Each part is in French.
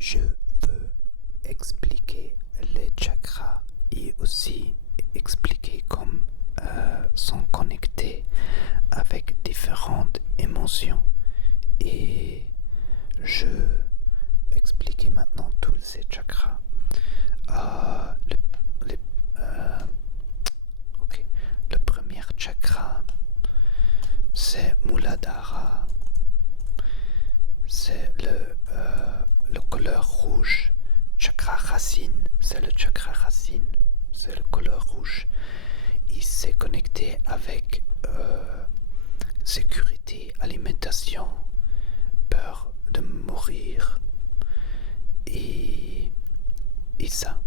je veux expliquer les chakras et aussi expliquer comment sont connectés avec différentes émotions. Et je expliquer maintenant tous ces chakras. Ok. Le premier chakra, c'est Muladhara. C'est le couleur rouge. Chakra racine, c'est le chakra racine. C'est le couleur rouge. Il s'est connecté avec sécurité, alimentation, peur de mourir et ça.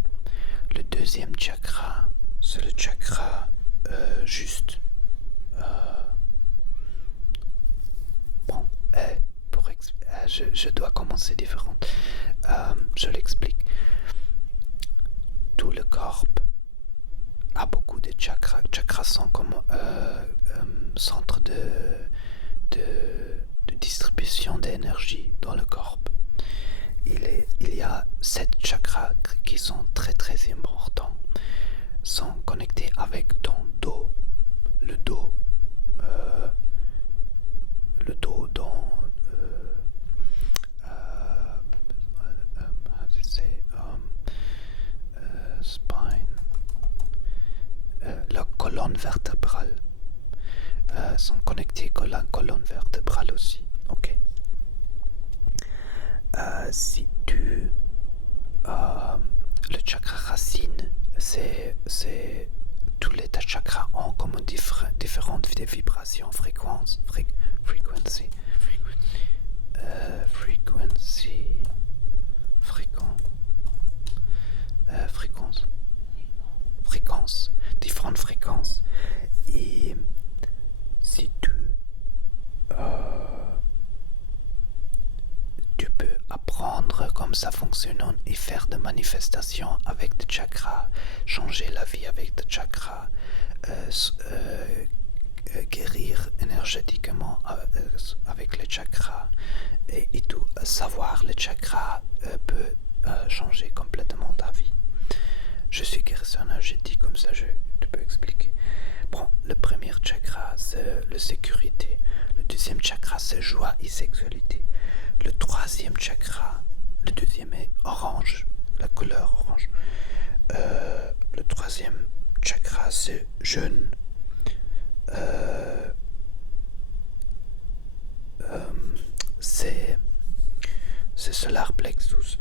Le deuxième chakra, c'est le chakra juste. Bon, je dois commencer différent. Je l'explique. Tout le corps a beaucoup de chakras. Chakras sont comme centre de distribution d'énergie dans le corps. Il y a 7 chakras qui sont très très importants. Sont connectés avec ton dos. Le dos dans spine, la colonne vertébrale, sont connectés à la colonne vertébrale aussi. Ok. Si tu le chakra racine, c'est tous les chakras ont comme différentes vibrations, fréquences, frequency, différentes fréquences. Et si tu peux apprendre comme ça fonctionne et faire des manifestations avec des chakras, changer la vie avec des chakras, guérir énergétiquement avec les chakras et tout. Savoir les chakras peut changer complètement ta vie. Je suis guérisseur énergétique, comme ça je te peux expliquer. Bon, le premier chakra c'est la sécurité. Le deuxième chakra c'est joie et sexualité. Le troisième chakra, le deuxième est orange, la couleur orange. Le troisième chakra c'est jeûne. C'est solar plexus.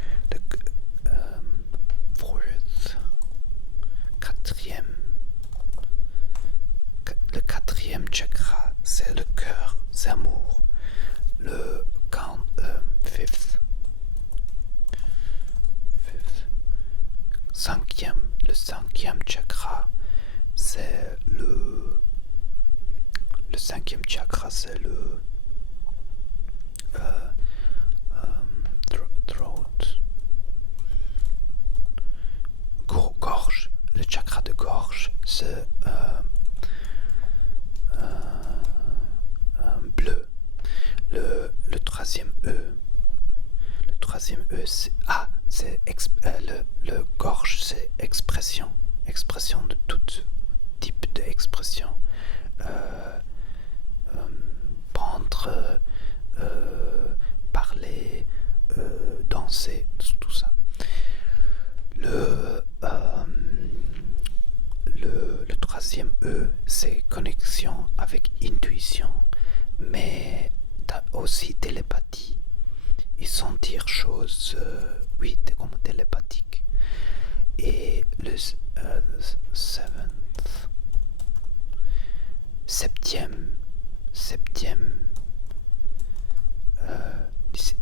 Le quatrième chakra, c'est le cœur, c'est amour. Le cinquième chakra, c'est le cinquième chakra, c'est le throat, gorge. Le chakra de gorge, c'est bleu. Le troisième E. Le troisième E, c'est le gorge, c'est expression. Expression de tout type d'expression. Peindre, parler, danser, tout ça. Le troisième E, c'est connexion avec intuition, mais t'as aussi télépathie et sentir choses, oui, t'es comme télépathique. Et le septième,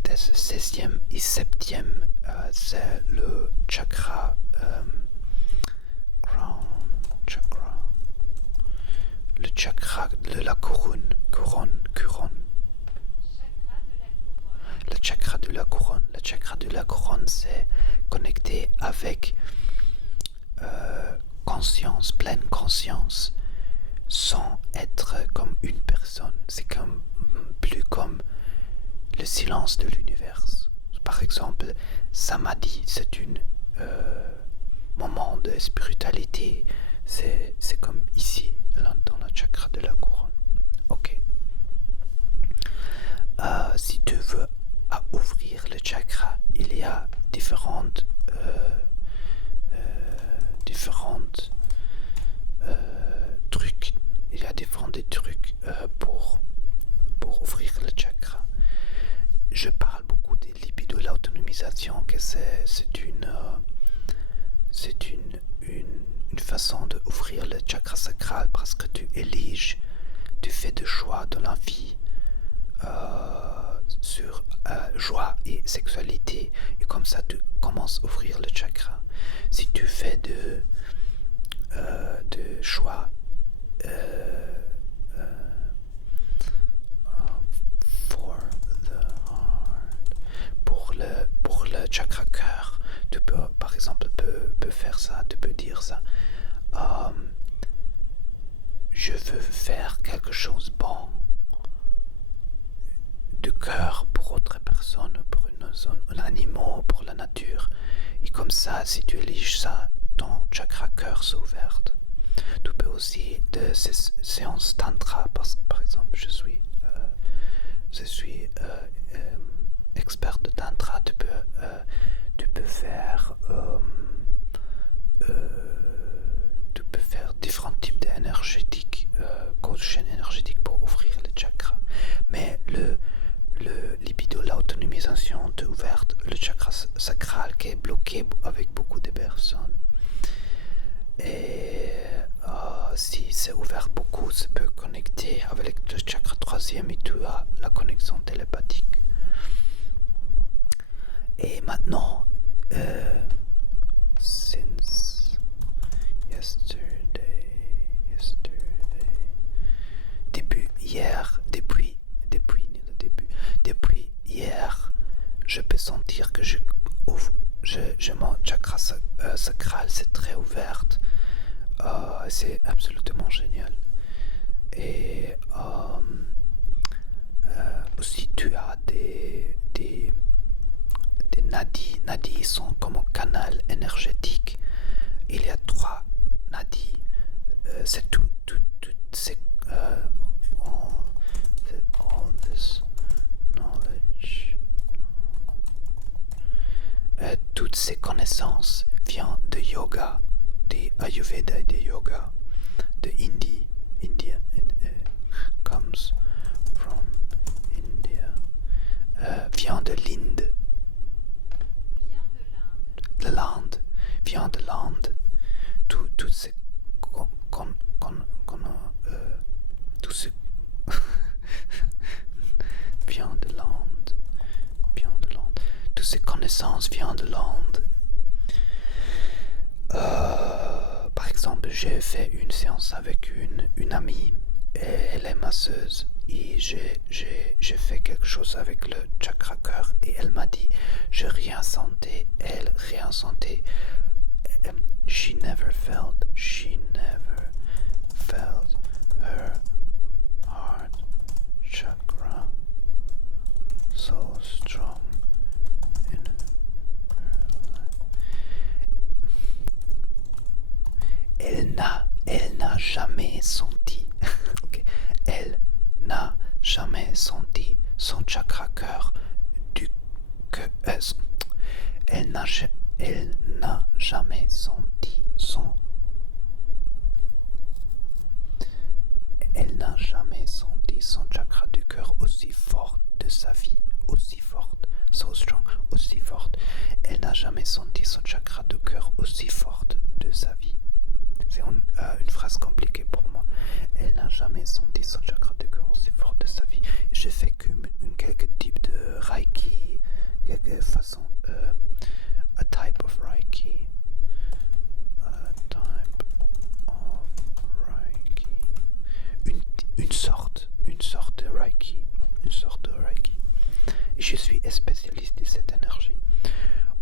16e et 7e, c'est le chakra crown, le chakra de la couronne. Le chakra de la couronne. Le chakra de la couronne, c'est connecté avec conscience, pleine conscience, sans être comme une personne. C'est comme plus comme le silence de l'univers. Par exemple, Samadhi, c'est un moment de spiritualité. C'est comme ici, dans le chakra de la couronne. Ok. Si tu veux ouvrir le chakra, il y a différentes trucs. Il y a différents trucs pour ouvrir le chakra. Je parle beaucoup des lipides de l'autonomisation, que c'est une façon d'ouvrir le chakra sacral parce que tu éliges, tu fais des choix dans la vie sur joie et sexualité, et comme ça tu commences à ouvrir le chakra. Si tu fais de choix for the heart, pour le chakra cœur, tu peux par exemple peux faire ça, tu peux dire ça. Je veux faire quelque chose bon de cœur pour autre personne, pour un animal, pour la nature. Et comme ça, si tu éliges ça, ton chakra cœur s'ouvre. Tu peux aussi de ces séances tantra, parce que par exemple, je suis expert de tantra. Tu peux faire différents types d'énergétiques, coaching énergétique pour ouvrir le chakra. Mais le libido, l'autonomisation de ouverte le chakra sacral qui est bloqué avec beaucoup de personnes. Et si c'est ouvert beaucoup, ça peut connecter avec le chakra troisième et tu as la connexion télépathique. Et maintenant, since depuis hier, je peux sentir que mon chakra sacral c'est très ouverte. C'est absolument génial. Et aussi tu as des nadis. Nadis sont comme un canal énergétique. Il y a 3 nadis. C'est tout c'est all this knowledge. Toutes ces connaissances viennent de yoga, de Ayurveda et de yoga, de India comes from India, vient de l'Inde, vient de l'Inde, tout ces tout ce vient de l'Inde, toutes ces connaissances viennent de l'Inde. Par exemple, j'ai fait une séance avec une amie, et elle est masseuse, et j'ai fait quelque chose avec le chakra cœur, et elle m'a dit, je rien sentais, elle rien sentait. She never felt her heart chakra so strong in her life. Elle n'a jamais senti, okay. Elle n'a jamais senti son chakra cœur elle n'a jamais senti son chakra du cœur aussi fort de sa vie, aussi forte, so strong, aussi forte. Elle n'a jamais senti son chakra du cœur aussi forte de sa vie. C'est une phrase compliquée pour moi. Elle n'a jamais senti son chakra du cœur aussi fort de sa vie. Je fais quelques types de Reiki, quelques façons, a type of Reiki. Une sorte de Reiki. Et je suis spécialiste de cette énergie.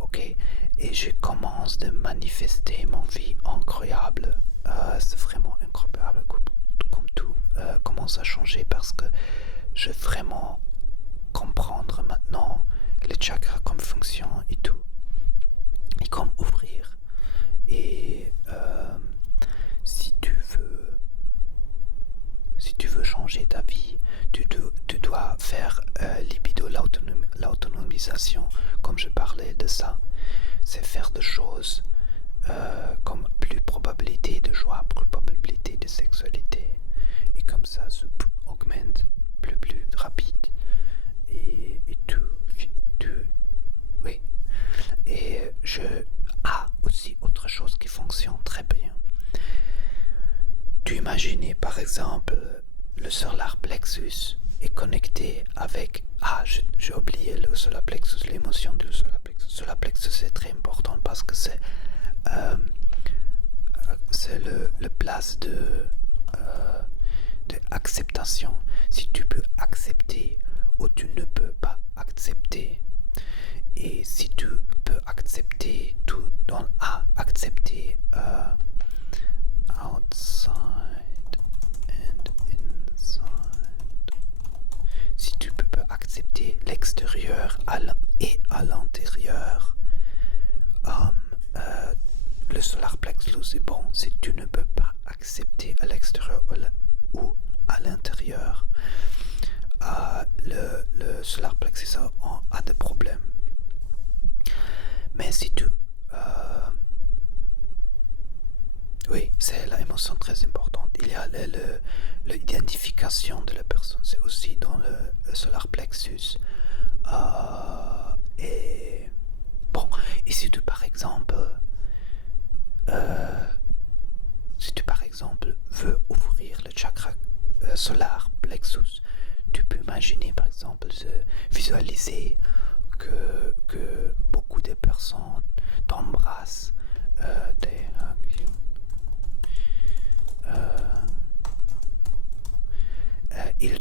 Ok, et je commence de manifester mon vie incroyable. C'est vraiment incroyable comme tout commence à changer parce que je vraiment comprendre maintenant les chakras comme fonction et tout, et comme ouvrir. Et si tu veux changer ta vie, tu dois faire libido, l'autonomisation, comme je parlais de ça. C'est faire des choses comme plus probabilité de joie, probabilité de sexualité. Et comme ça augmente plus rapide. Et tout, oui. Et aussi autre chose qui fonctionne très bien. Tu imagines par exemple le solar plexus est connecté avec... j'ai oublié le solar plexus, l'émotion du solar plexus. Le solar plexus est très important parce que c'est le place de acceptation. Si tu peux accepter ou tu ne peux pas accepter. Et si tu peux accepter tout dans accepter outside and inside. Si tu peux pas accepter l'extérieur et à l'intérieur, le solar plexus est bon. Si tu ne peux pas accepter à l'extérieur ou à l'intérieur, le solar plexus a des problèmes. Mais si tu... oui, c'est l'émotion très importante. Il y a l'identification de la personne, c'est aussi dans le solar plexus. Et bon, et si tu par exemple veux ouvrir le chakra solar plexus, tu peux imaginer par exemple visualiser que beaucoup de personnes t'embrassent, ils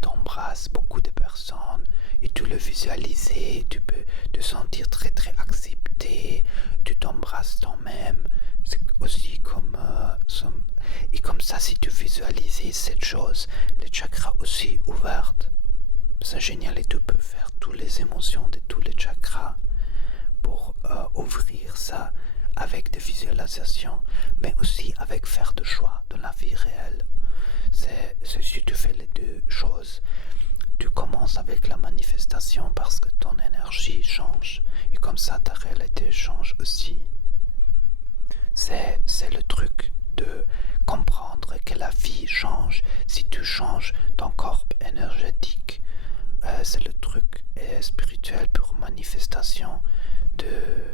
t'embrassent beaucoup de personnes et tu le visualises, tu peux te sentir très très accepté, tu t'embrasses toi-même. C'est aussi comme et comme ça, si tu visualises cette chose, les chakras aussi ouvertes, c'est génial. Et tu peux faire toutes les émotions de tous les chakras pour ouvrir ça avec des visualisations, mais aussi avec faire des choix dans la vie réelle. Si tu fais les deux choses, tu commences avec la manifestation parce que ton énergie change et comme ça ta réalité change aussi. C'est le truc de comprendre que la vie change si tu changes ton corps énergétique. C'est le truc spirituel pour manifestation de